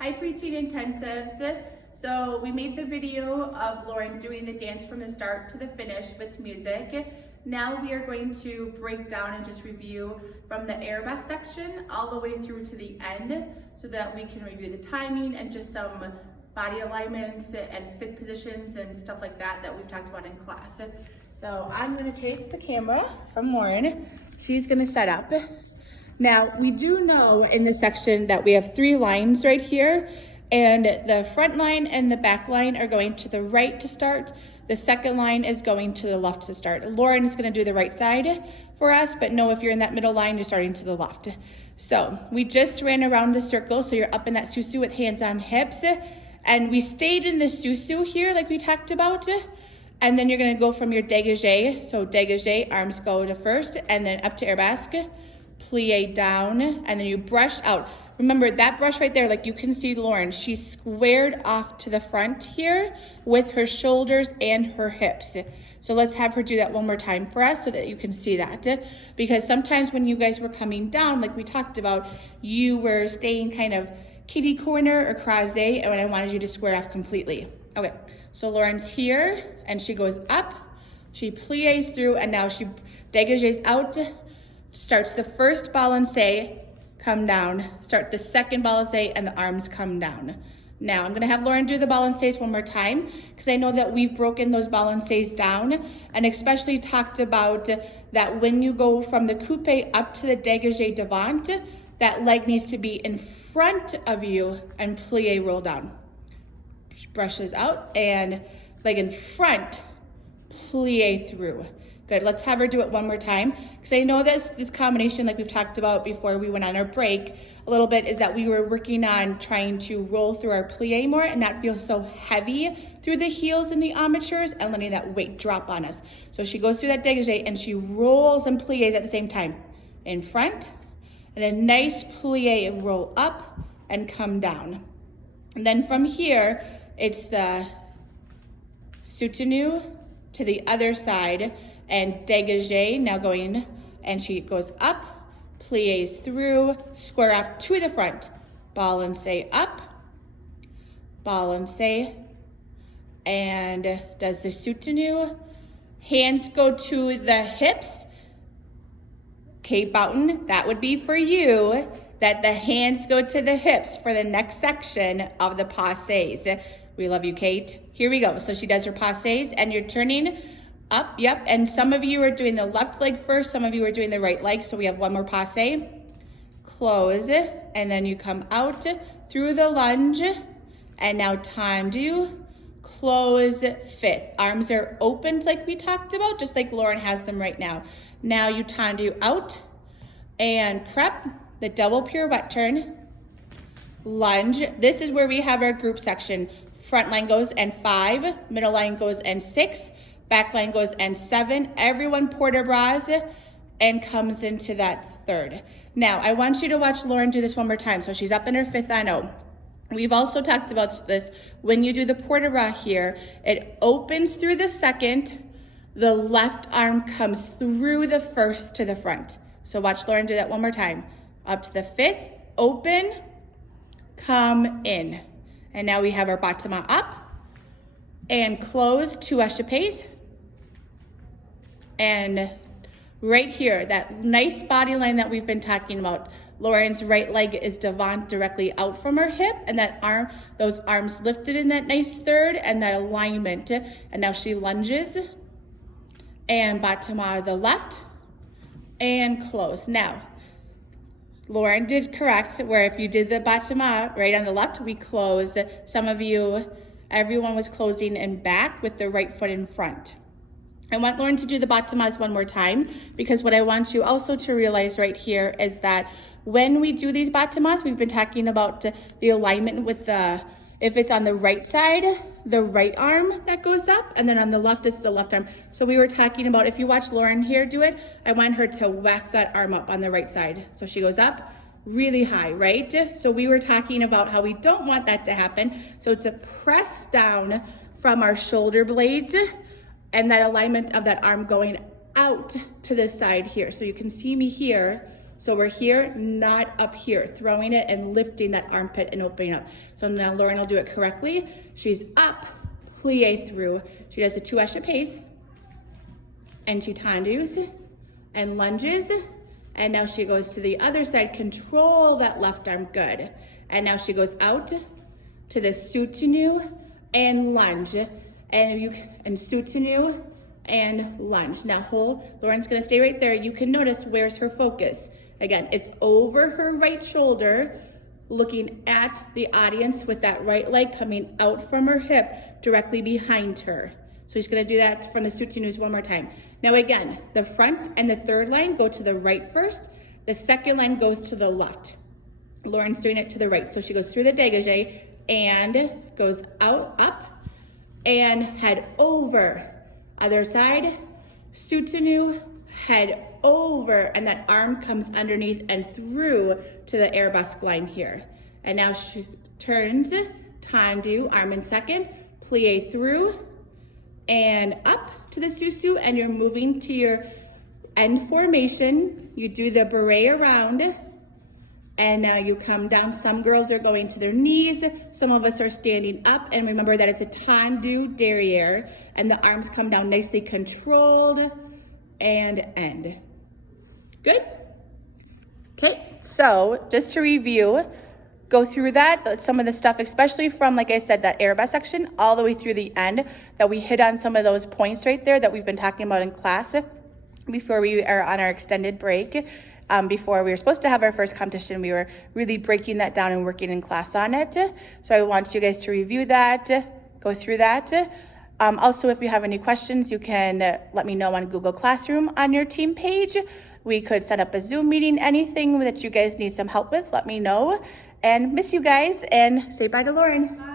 Hi Preteen Intensives. So we made the video of Lauren doing the dance from the start to the finish with music. Now we are going to break down and just review from the arabesque section all the way through to the end so that we can review the timing and just some body alignments and fifth positions and stuff like that that we've talked about in class. So I'm going to take the camera from Lauren. She's going to set up. Now, we do know in this section that we have 3 lines right here, and the front line and the back line are going to the right to start. The second line is going to the left to start. Lauren is gonna do the right side for us, but know if you're in that middle line, you're starting to the left. So we just ran around the circle, so you're up in that susu with hands on hips, and we stayed in the susu here like we talked about, and then you're gonna go from your dégagé. So dégagé, arms go to first, and then up to arabesque. Plie down, and then you brush out. Remember that brush right there, like you can see Lauren, she's squared off to the front here with her shoulders and her hips. So let's have her do that one more time for us so that you can see that. Because sometimes when you guys were coming down, like we talked about, you were staying kind of kitty corner or croisé, and I wanted you to square off completely. Okay, so Lauren's here, and she goes up, she plies through, and now she dégagés out, starts the first balancé, come down, start the second balancé, and the arms come down. Now I'm gonna have Lauren do the balancés one more time because I know that we've broken those balancés down and especially talked about that when you go from the coupe up to the dégagé devant, that leg needs to be in front of you and plie roll down. Brushes out and leg in front, plie through. Good, let's have her do it one more time. Because I know this combination, like we've talked about before we went on our break a little bit, is that we were working on trying to roll through our plie more and not feel so heavy through the heels and the amateurs and letting that weight drop on us. So she goes through that dégagé and she rolls and plies at the same time. In front, and a nice plie and roll up and come down. And then from here, it's the soutenu to the other side, and dégagé, now going, and she goes up, plies through, square off to the front, balancé up, balancé, and does the soutenu. Hands go to the hips. Kate Boughton, that would be for you, that the hands go to the hips for the next section of the passés. We love you, Kate. Here we go. So she does her passés, and you're turning up, yep, and some of you are doing the left leg first, some of you are doing the right leg, so we have one more passé. Close, and then you come out through the lunge, and now tendu, close, fifth. Arms are opened like we talked about, just like Lauren has them right now. Now you tendu out, and prep, the double pirouette turn, lunge. This is where we have our group section. Front line goes and 5, middle line goes and 6, back line goes and 7. Everyone port de bras and comes into that third. Now, I want you to watch Lauren do this one more time. So she's up in her 5th ano. We've also talked about this. When you do the port de bras here, it opens through the second. The left arm comes through the first to the front. So watch Lauren do that one more time. Up to the 5th, open, come in. And now we have our battement up and close to échappés. And right here, that nice body line that we've been talking about. Lauren's right leg is devant directly out from her hip, and that arm, those arms lifted in that nice third, and that alignment. And now she lunges, and battement the left, and close. Now, Lauren did correct, where if you did the battement right on the left, we close. Some of you, everyone was closing in back with the right foot in front. I want Lauren to do the batamas one more time because what I want you also to realize right here is that when we do these batamas, we've been talking about the alignment with the, if it's on the right side, the right arm that goes up, and then on the left is the left arm. So we were talking about, if you watch Lauren here do it, I want her to whack that arm up on the right side. So she goes up really high, right? So we were talking about how we don't want that to happen. So it's a press down from our shoulder blades, and that alignment of that arm going out to the side here. So you can see me here So we're here, not up here, throwing it and lifting that armpit and opening up. So now Lauren will do it correctly. She's up, plie through. She does the 2 échappés, and she tendus and lunges. And now she goes to the other side, control that left arm, good. And now she goes out to the soutenu and lunge. And soutenu and lunge. Now hold, Lauren's gonna stay right there. You can notice where's her focus. Again, it's over her right shoulder, looking at the audience with that right leg coming out from her hip directly behind her. So she's gonna do that from the soutenus one more time. Now again, the front and the third line go to the right first. The second line goes to the left. Lauren's doing it to the right. So she goes through the dégagé and goes out, up, and head over. Other side, soutenu, head over, and that arm comes underneath and through to the arabesque line here. And now she turns, tendu, arm in second, plie through, and up to the susu, and you're moving to your end formation. You do the beret around, and now you come down. Some girls are going to their knees, some of us are standing up, and remember that it's a tendu derriere, and the arms come down nicely controlled, and end. Good? Okay, so just to review, go through that, some of the stuff, especially from, like I said, that arabesque section all the way through the end, that we hit on some of those points right there that we've been talking about in class before we are on our extended break. Before we were supposed to have our first competition, we were really breaking that down and working in class on it. So I want you guys to review that, go through that. Also, if you have any questions, you can let me know on Google Classroom on your team page. We could set up a Zoom meeting, anything that you guys need some help with, let me know. And miss you guys, and say bye to Lauren. Bye.